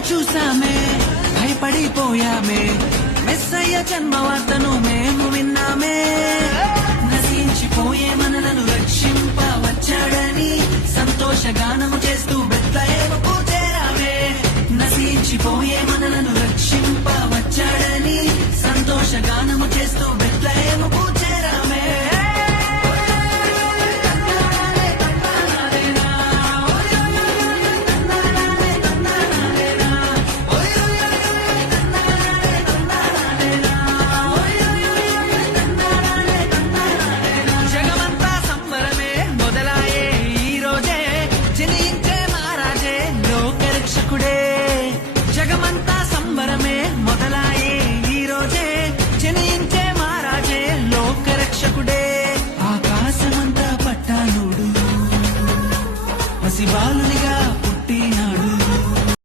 చూసామే భయపడిపోయామే మెస్సయ్య జన్మవార్తను మేము విన్నామే నశించిపోయే మనలను రక్షింప వచ్చాడని సంతోషగానము చేస్తూ బెత్లెహేముకు చేరామే నశించిపోయే మనలను రక్షింప వచ్చాడని సంతోషగానము చేస్తూ బెత్లెహేముకు